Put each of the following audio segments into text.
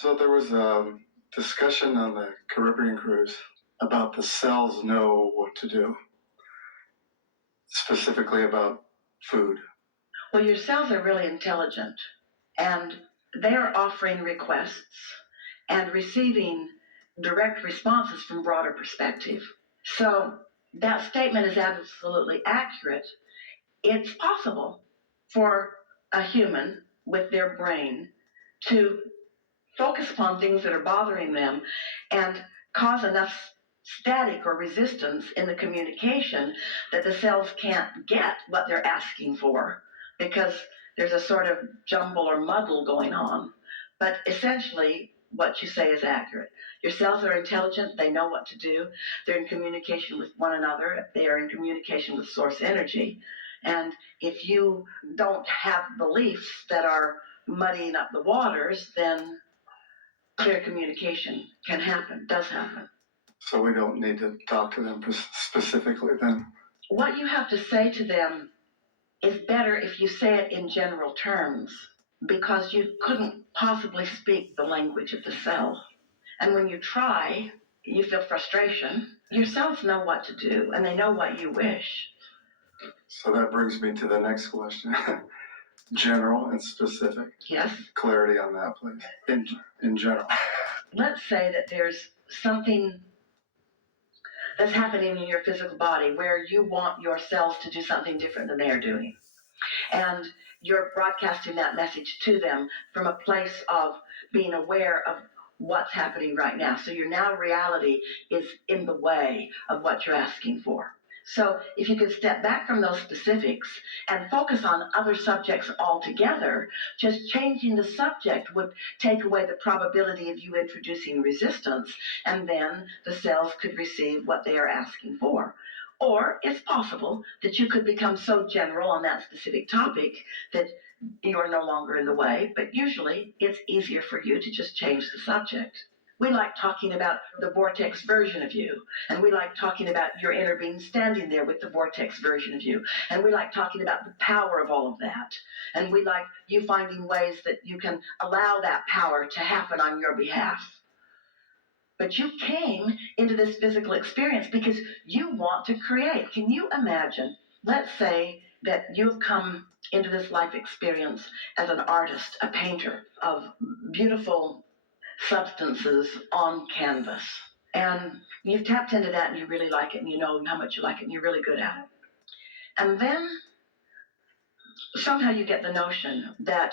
So there was a discussion on the Caribbean cruise about the cells know what to do, specifically about food. Well, your cells are really intelligent, and they're offering requests and receiving direct responses from broader perspective. So that statement is absolutely accurate. It's possible for a human with their brain to focus upon things that are bothering them and cause enough static or resistance in the communication that the cells can't get what they're asking for because there's a sort of jumble or muddle going on. But essentially, what you say is accurate. Your cells are intelligent. They know what to do. They're in communication with one another. They are in communication with source energy. And if you don't have beliefs that are muddying up the waters, then clear communication can happen, does happen. So we don't need to talk to them specifically then? What you have to say to them is better if you say it in general terms, because you couldn't possibly speak the language of the cell. And when you try, you feel frustration. Your cells know what to do, and they know what you wish. So that brings me to the next question. General and specific. Yes. Clarity on that, please. In general. Let's say that there's something that's happening in your physical body where you want your cells to do something different than they're doing. And you're broadcasting that message to them from a place of being aware of what's happening right now. So your now reality is in the way of what you're asking for. So if you could step back from those specifics and focus on other subjects altogether, just changing the subject would take away the probability of you introducing resistance, and then the cells could receive what they are asking for. Or it's possible that you could become so general on that specific topic that you're no longer in the way, but usually it's easier for you to just change the subject. We like talking about the vortex version of you, and we like talking about your inner being standing there with the vortex version of you, and we like talking about the power of all of that, and we like you finding ways that you can allow that power to happen on your behalf. But you came into this physical experience because you want to create. Can you imagine, let's say that you've come into this life experience as an artist, a painter of beautiful substances on canvas. And you've tapped into that and you really like it and you know how much you like it and you're really good at it. And then somehow you get the notion that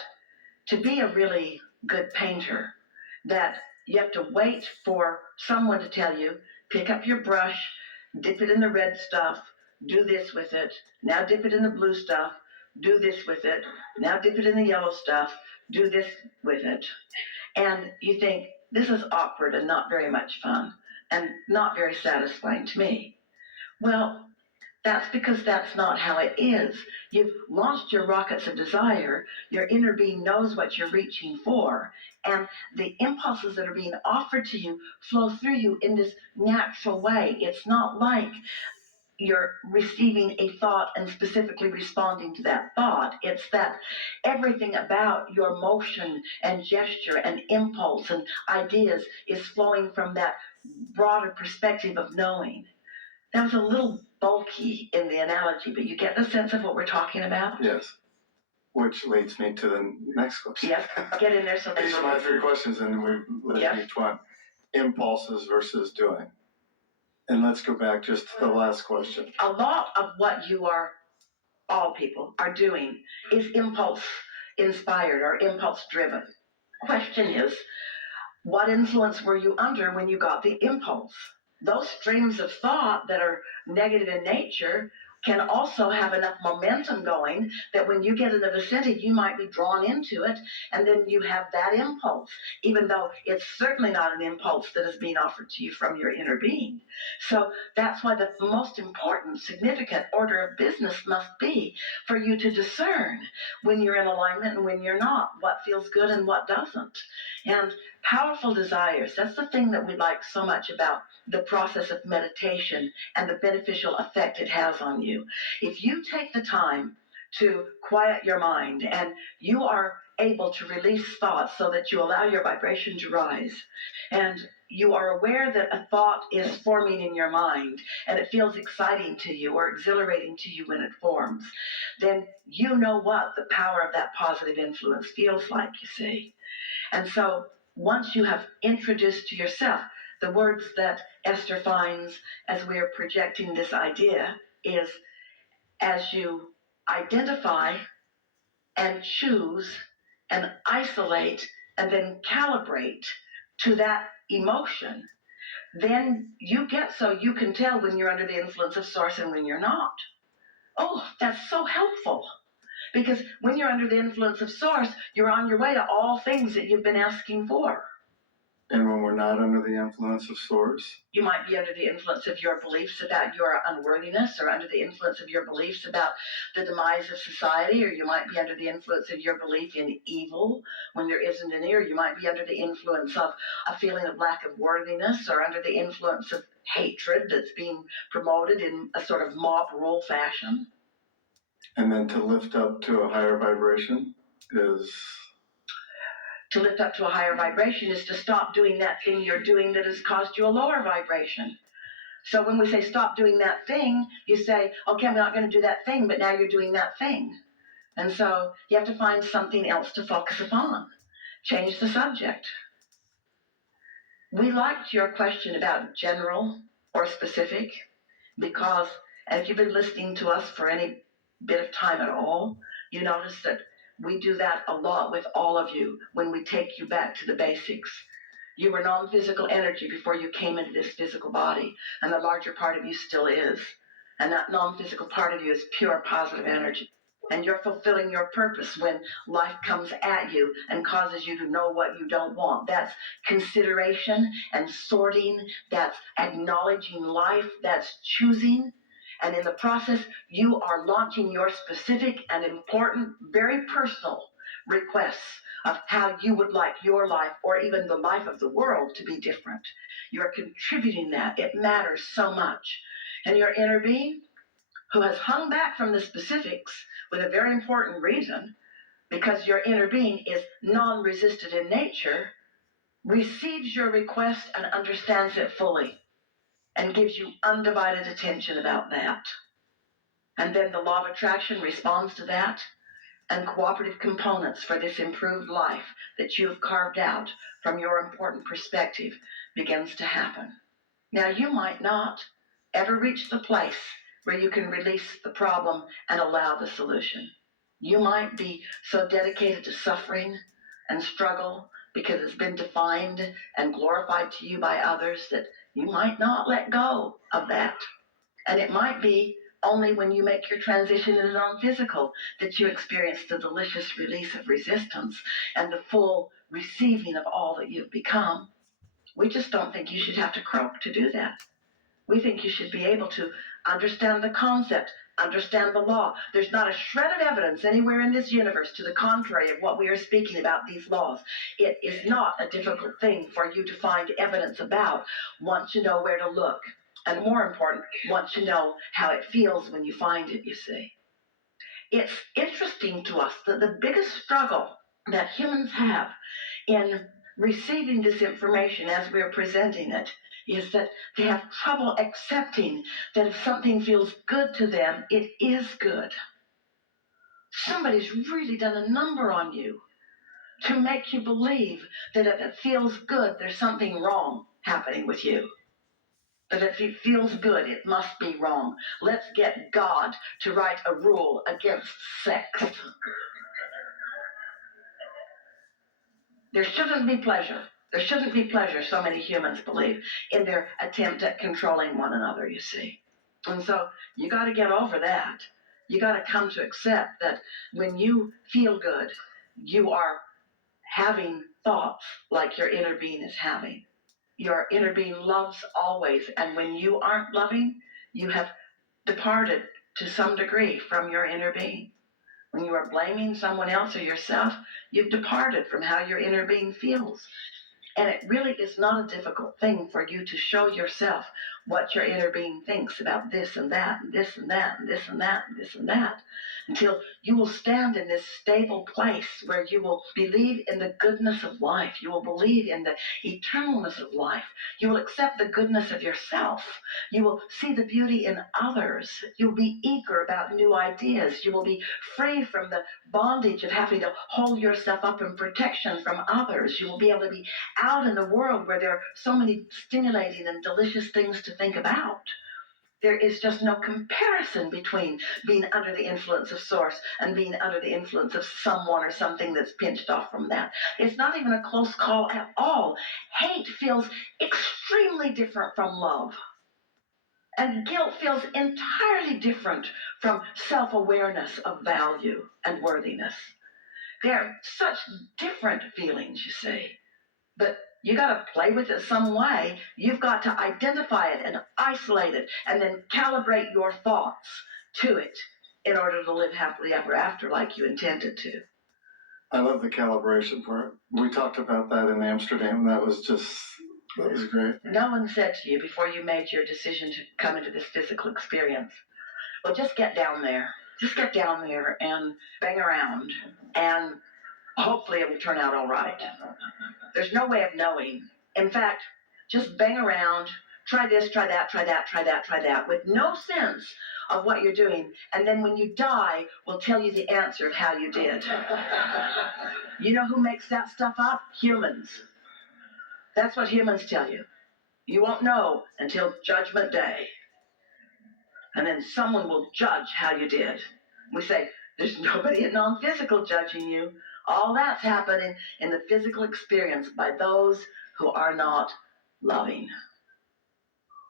to be a really good painter, that you have to wait for someone to tell you, pick up your brush, dip it in the red stuff, do this with it, now dip it in the blue stuff, do this with it, now dip it in the yellow stuff, do this with it. And you think, this is awkward and not very much fun and not very satisfying to me. Well, that's because that's not how it is. You've launched your rockets of desire. Your inner being knows what you're reaching for. And the impulses that are being offered to you flow through you in this natural way. It's not like you're receiving a thought and specifically responding to that thought. It's that everything about your motion and gesture and impulse and ideas is flowing from that broader perspective of knowing. That was a little bulky in the analogy, but you get the sense of what we're talking about? Yes. Which leads me to the next question. Yes, get in there so they These are my three questions, and we list each one. Impulses versus doing. And let's go back just to the last question. A lot of what you are, all people, are doing is impulse inspired or impulse driven. Question is, what influence were you under when you got the impulse? Those streams of thought that are negative in nature can also have enough momentum going that when you get in the vicinity, you might be drawn into it, and then you have that impulse, even though it's certainly not an impulse that is being offered to you from your inner being. So that's why the most important, significant order of business must be for you to discern when you're in alignment and when you're not, what feels good and what doesn't. And powerful desires, that's the thing that we like so much about the process of meditation and the beneficial effect it has on you. If you take the time to quiet your mind and you are able to release thoughts so that you allow your vibration to rise, and you are aware that a thought is forming in your mind and it feels exciting to you or exhilarating to you when it forms, then you know what the power of that positive influence feels like, you see. And so once you have introduced to yourself the words that Esther finds as we're projecting this idea is, as you identify and choose and isolate and then calibrate to that emotion, then you get so you can tell when you're under the influence of source and when you're not. Oh, that's so helpful. Because when you're under the influence of source, you're on your way to all things that you've been asking for. And when we're not under the influence of source? You might be under the influence of your beliefs about your unworthiness, or under the influence of your beliefs about the demise of society, or you might be under the influence of your belief in evil when there isn't any, or you might be under the influence of a feeling of lack of worthiness, or under the influence of hatred that's being promoted in a sort of mob rule fashion. And then to lift up to a higher vibration is? To lift up to a higher vibration is to stop doing that thing you're doing that has caused you a lower vibration. So when we say stop doing that thing, you say, okay, I'm not going to do that thing, but now you're doing that thing. And so you have to find something else to focus upon. Change the subject. We liked your question about general or specific because, and if you've been listening to us for any bit of time at all, you notice that we do that a lot with all of you when we take you back to the basics. You were non-physical energy before you came into this physical body, and the larger part of you still is. And that non-physical part of you is pure positive energy. And you're fulfilling your purpose when life comes at you and causes you to know what you don't want. That's consideration and sorting. That's acknowledging life. That's choosing. And in the process, you are launching your specific and important, very personal requests of how you would like your life or even the life of the world to be different. You're contributing that. It matters so much. And your inner being, who has hung back from the specifics with a very important reason, because your inner being is non-resistant in nature, receives your request and understands it fully and gives you undivided attention about that. And then the law of attraction responds to that, and cooperative components for this improved life that you have carved out from your important perspective begins to happen. Now, you might not ever reach the place where you can release the problem and allow the solution. You might be so dedicated to suffering and struggle because it's been defined and glorified to you by others that you might not let go of that. And it might be only when you make your transition into non-physical that you experience the delicious release of resistance and the full receiving of all that you've become. We just don't think you should have to croak to do that. We think you should be able to understand the concept, understand the law. There's not a shred of evidence anywhere in this universe to the contrary of what we are speaking about these laws. It is not a difficult thing for you to find evidence about once you know where to look. And more important, once you know how it feels when you find it, you see. It's interesting to us that the biggest struggle that humans have in receiving this information as we're presenting it is that they have trouble accepting that if something feels good to them, it is good. Somebody's really done a number on you to make you believe that if it feels good, there's something wrong happening with you. That if it feels good, it must be wrong. Let's get God to write a rule against sex. There shouldn't be pleasure. There shouldn't be pleasure, so many humans believe, in their attempt at controlling one another, you see. And so you got to get over that. You got to come to accept that when you feel good, you are having thoughts like your inner being is having. Your inner being loves always, and when you aren't loving, you have departed to some degree from your inner being. When you are blaming someone else or yourself, you've departed from how your inner being feels. And it really is not a difficult thing for you to show yourself what your inner being thinks about this and that and this and that and this and that and this and that, until you will stand in this stable place where you will believe in the goodness of life. You will believe in the eternalness of life. You will accept the goodness of yourself. You will see the beauty in others. You'll be eager about new ideas. You will be free from the bondage of having to hold yourself up in protection from others. You will be able to be out in the world where there are so many stimulating and delicious things to think about. There is just no comparison between being under the influence of source and being under the influence of someone or something that's pinched off from that. It's not even a close call at all. Hate feels extremely different from love. And guilt feels entirely different from self-awareness of value and worthiness. They're such different feelings, you see. But you got to play with it some way. You've got to identify it and isolate it and then calibrate your thoughts to it in order to live happily ever after like you intended to. I love the calibration part. We talked about that in Amsterdam. That was great. No one said to you before you made your decision to come into this physical experience, well, just get down there. Just get down there and bang around, and hopefully it will turn out all right. There's no way of knowing. In fact, just bang around, try this, try that, try that, try that, try that, with no sense of what you're doing. And then when you die, we'll tell you the answer of how you did. You know who makes that stuff up? Humans. That's what humans tell you. You won't know until Judgment Day. And then someone will judge how you did. We say, there's nobody in non-physical judging you. All that's happening in the physical experience by those who are not loving.